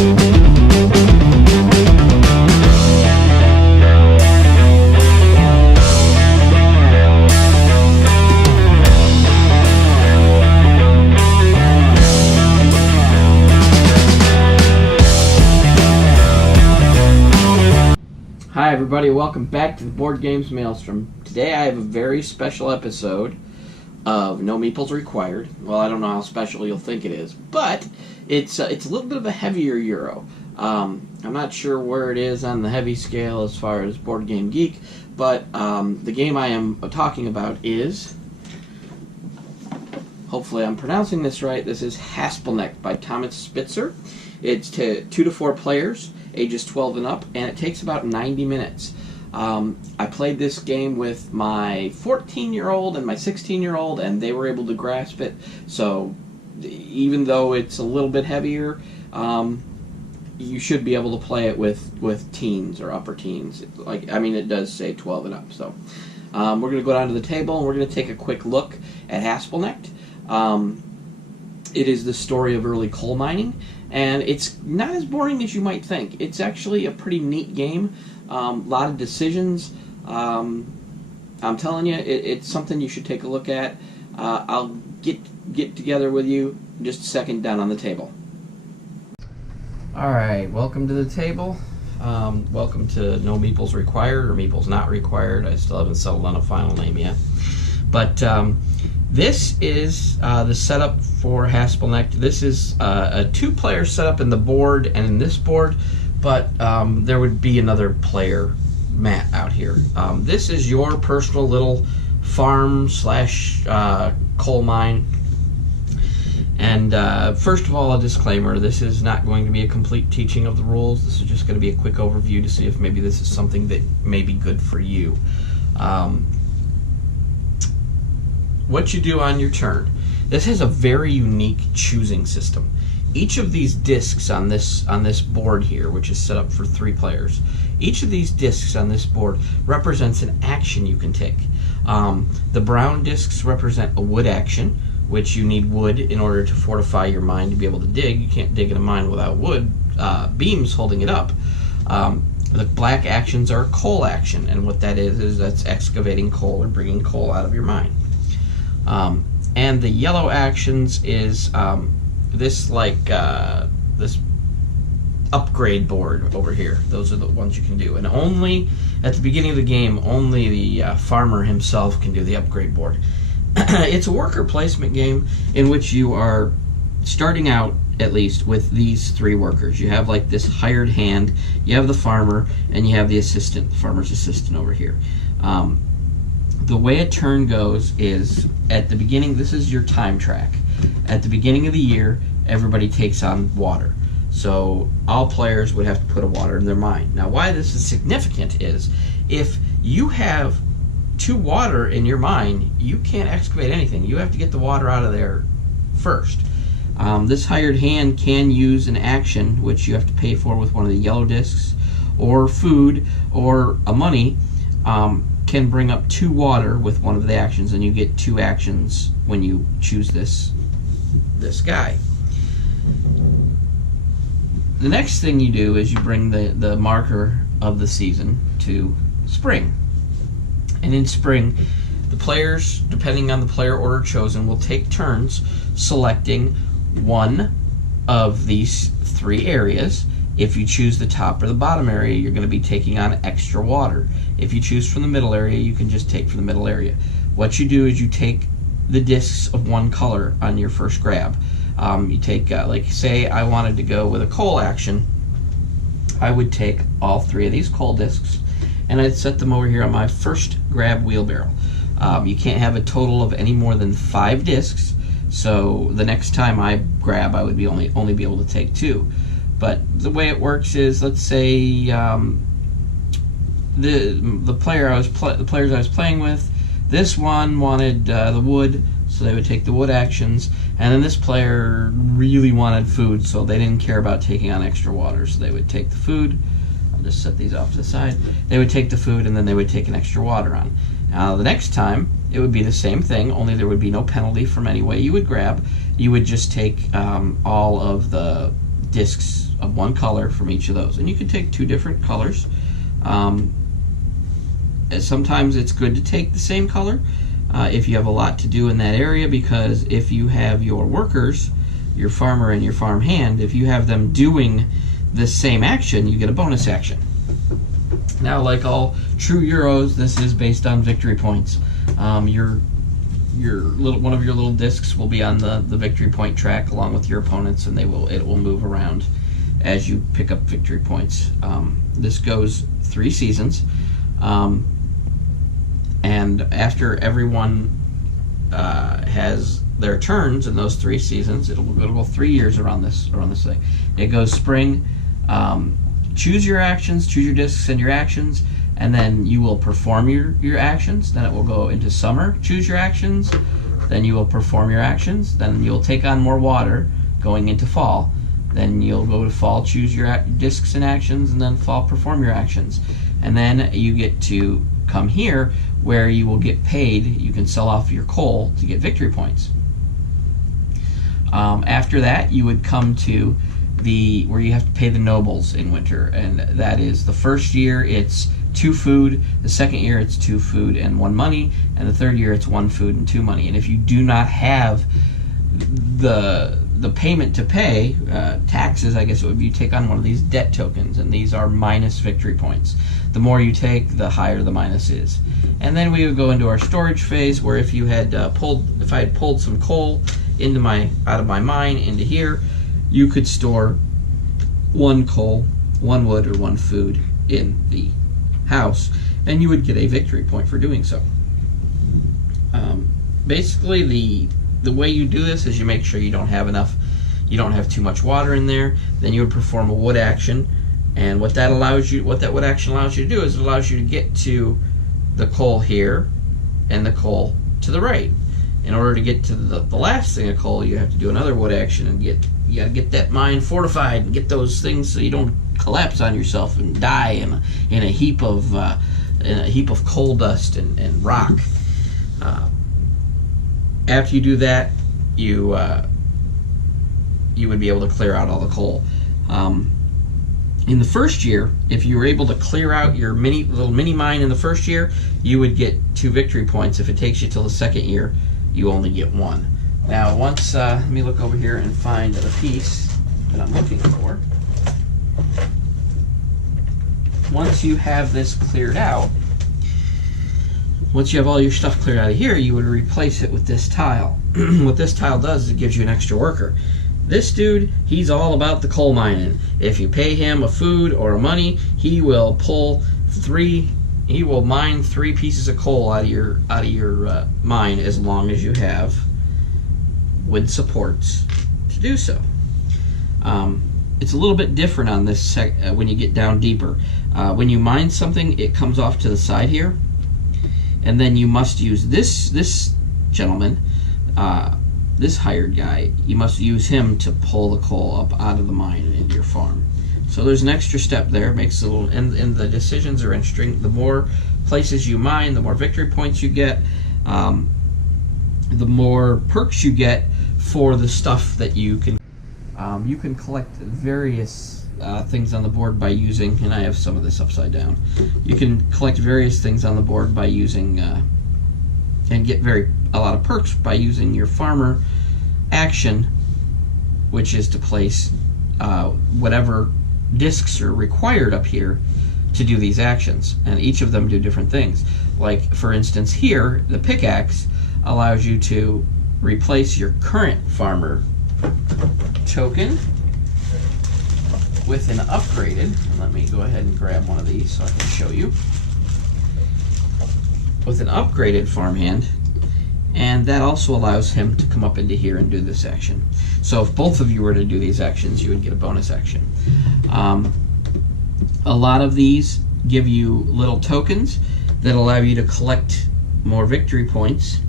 Hi everybody, welcome back to the Board Games Maelstrom. Today I have a very special episode of No Meeples Required. Well, I don't know how special you'll think it is, but it's a little bit of a heavier Euro. I'm not sure where it is on the heavy scale as far as Board Game Geek, but the game I am talking about is, hopefully I'm pronouncing this right, this is Haspelknecht by Thomas Spitzer. It's 2 to 4 players, ages 12 and up, and it takes about 90 minutes. I played this game with my 14-year-old and my 16-year-old, and they were able to grasp it. So even though it's a little bit heavier, you should be able to play it with teens or upper teens. It does say 12 and up. So we're going to go down to the table, and we're going to take a quick look at Haspelknecht. It is the story of early coal mining, and it's not as boring as you might think. It's actually a pretty neat game. A lot of decisions. I'm telling you, it's something you should take a look at. I'll get together with you in just a second down on the table. Alright, welcome to the table. Welcome to No Meeples Required, or Meeples Not Required. I still haven't settled on a final name yet. But this is the setup for Haspelknecht. This is a 2-player setup in the board and in this board, but there would be another player mat out here. This is your personal little farm slash coal mine. And first of all, a disclaimer, this is not going to be a complete teaching of the rules. This is just going to be a quick overview to see if maybe this is something that may be good for you. What you do on your turn. This has a very unique choosing system. Each of these discs on this board here, which is set up for 3 players, each of these discs on this board represents an action you can take. The brown discs represent a wood action, which you need wood in order to fortify your mine to be able to dig. You can't dig in a mine without wood beams holding it up. The black actions are a coal action, and what that is that's excavating coal or bringing coal out of your mine. And the yellow actions is this upgrade board over here. Those are the ones you can do, and only at the beginning of the game, only the farmer himself can do the upgrade board. It's a worker placement game in which you are starting out at least with these 3 workers. You have like this hired hand, you have the farmer, and you have the assistant, the farmer's assistant over here. The way a turn goes is, at the beginning, this is your time track. At the beginning of the year, everybody takes on water. So all players would have to put a water in their mine. Now, why this is significant is, if you have 2 water in your mine, you can't excavate anything. You have to get the water out of there first. This hired hand can use an action, which you have to pay for with one of the yellow discs, or food, or a money, can bring up 2 water with one of the actions, and you get 2 actions when you choose this guy. The next thing you do is you bring the marker of the season to spring. And in spring, the players, depending on the player order chosen, will take turns selecting one of these 3 areas. If you choose the top or the bottom area, you're going to be taking on extra water. If you choose from the middle area, you can just take from the middle area. What you do is you take the discs of one color on your first grab. You take, like say I wanted to go with a coal action, I would take all 3 of these coal discs and I'd set them over here on my first grab wheelbarrow. You can't have a total of any more than 5 discs, so the next time I grab, I would be only be able to take 2. But the way it works is, let's say the players I was playing with, this one wanted the wood, so they would take the wood actions, and then this player really wanted food, so they didn't care about taking on extra water, so they would take the food. I'll just set these off to the side. They would take the food, and then they would take an extra water on. The next time, it would be the same thing, only there would be no penalty from any way you would grab. You would just take all of the discs of one color from each of those. And you can take 2 different colors. Sometimes it's good to take the same color if you have a lot to do in that area, because if you have your workers, your farmer and your farm hand, if you have them doing the same action, you get a bonus action. Now, like all true Euros, this is based on victory points. One of your little discs will be on the victory point track along with your opponents, and it will move around as you pick up victory points. This goes 3 seasons, and after everyone has their turns in those 3 seasons, it'll go 3 years around this thing. It goes spring. Choose your actions, choose your discs and your actions, and then you will perform your actions. Then it will go into summer, choose your actions, then you will perform your actions, then you'll take on more water going into fall, then you'll go to fall, choose your discs and actions, and then fall, perform your actions. And then you get to come here where you will get paid. You can sell off your coal to get victory points. After that, you would come to where you have to pay the nobles in winter, and that is the first year it's 2 food, the second year it's 2 food and 1 money, and the third year it's 1 food and 2 money. And if you do not have the payment to pay, taxes, I guess it would be, you take on one of these debt tokens, and these are minus victory points. The more you take, the higher the minus is. And then we would go into our storage phase, where if you had if I had pulled some coal out of my mine into here, you could store 1 coal, 1 wood, or 1 food in the house, and you would get a victory point for doing so. Basically, the way you do this is you make sure you don't have too much water in there. Then you would perform a wood action, and what that wood action allows you to do is it allows you to get to the coal here and the coal to the right. In order to get to the last thing of coal, you have to do another wood action and you gotta get that mine fortified and get those things so you don't collapse on yourself and die in a heap of coal dust and rock. After you do that, you would be able to clear out all the coal. In the first year, if you were able to clear out your little mini mine in the first year, you would get 2 victory points. If it takes you till the second year, you only get 1. Now, once let me look over here and find the piece that I'm looking for. Once you have this cleared out, once you have all your stuff cleared out of here, you would replace it with this tile. What this tile does is it gives you an extra worker. This dude, he's all about the coal mining. If you pay him a food or a money, he will mine 3 pieces of coal out of your mine, as long as you have wood supports to do so. It's a little bit different on this when you get down deeper. When you mine something, it comes off to the side here, and then you must use this gentleman, this hired guy. You must use him to pull the coal up out of the mine and into your farm. So there's an extra step there. It makes a little, and the decisions are interesting. The more places you mine, the more victory points you get, the more perks you get for the stuff that you can. You can collect various things on the board by using, and I have some of this upside down. You can collect various things on the board by using, and get a lot of perks by using your farmer action, which is to place whatever discs are required up here to do these actions, and each of them do different things. Like, for instance, here the pickaxe allows you to replace your current farmer token with an upgraded, let me go ahead and grab one of these so I can show you, with an upgraded farmhand, and that also allows him to come up into here and do this action. So if both of you were to do these actions, you would get a bonus action. A lot of these give you little tokens that allow you to collect more victory points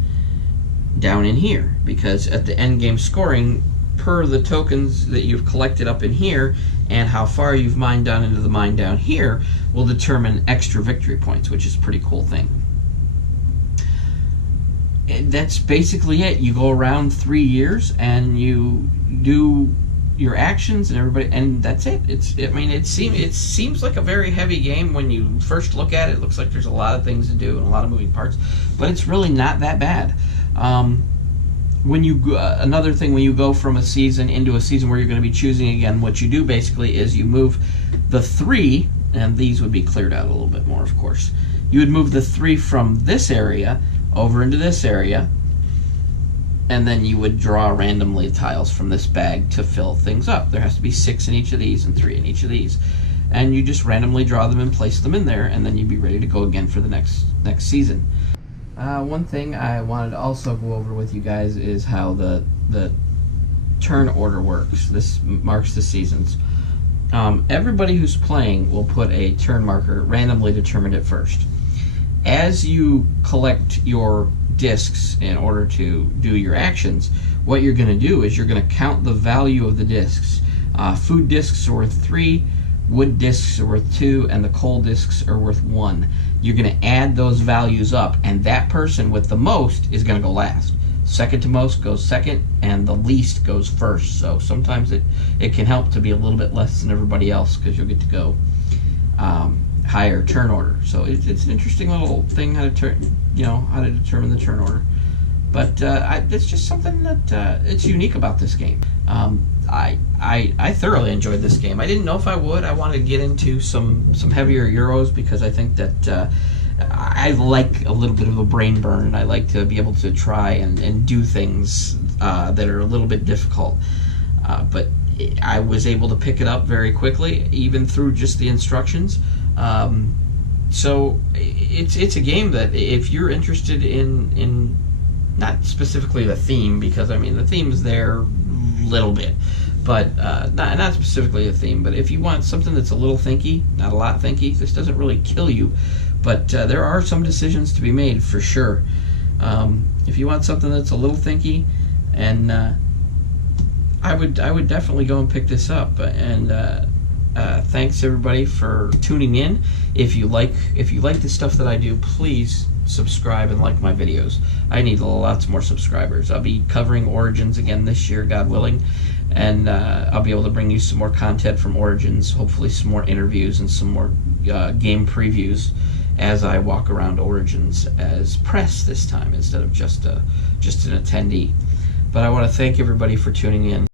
down in here, because at the end game scoring, per the tokens that you've collected up in here and how far you've mined down into the mine down here will determine extra victory points, which is a pretty cool thing. And that's basically it. You go around 3 years and you your actions and everybody, and that's it. It seems like a very heavy game when you first look at it. It looks like there's a lot of things to do and a lot of moving parts, but it's really not that bad. When you another thing, when you go from a season into a season where you're going to be choosing again, what you do basically is you move the 3, and these would be cleared out a little bit more, of course. You would move the 3 from this area over into this area, and then you would draw randomly tiles from this bag to fill things up. There has to be 6 in each of these and 3 in each of these, and you just randomly draw them and place them in there, and then you'd be ready to go again for the next season. One thing I wanted to also go over with you guys is how the turn order works. This marks the seasons. Everybody who's playing will put a turn marker randomly determined at first. As you collect your discs in order to do your actions, what you're going to do is you're going to count the value of the discs. Food discs are worth 3, wood discs are worth 2, and the coal discs are worth 1. You're going to add those values up, and that person with the most is going to go last. Second to most goes second, and the least goes first. So sometimes it can help to be a little bit less than everybody else, because you'll get to go higher turn order. So it's an interesting little thing how to determine the turn order. But it's just something that it's unique about this game. I thoroughly enjoyed this game. I didn't know if I would. I wanted to get into some heavier Euros because I think that I like a little bit of a brain burn, and I like to be able to try and do things that are a little bit difficult. But I was able to pick it up very quickly, even through just the instructions. So it's a game that if you're interested in not specifically the theme, because I mean the theme is there a little bit, but not specifically a theme. But if you want something that's a little thinky, not a lot thinky, this doesn't really kill you, but there are some decisions to be made for sure. If you want something that's a little thinky, and I would definitely go and pick this up. And thanks everybody for tuning in. If you like the stuff that I do, please subscribe and like my videos. I need lots more subscribers. I'll be covering Origins again this year, God willing, and I'll be able to bring you some more content from Origins, hopefully some more interviews and some more game previews as I walk around Origins as press this time instead of just an attendee. But I want to thank everybody for tuning in.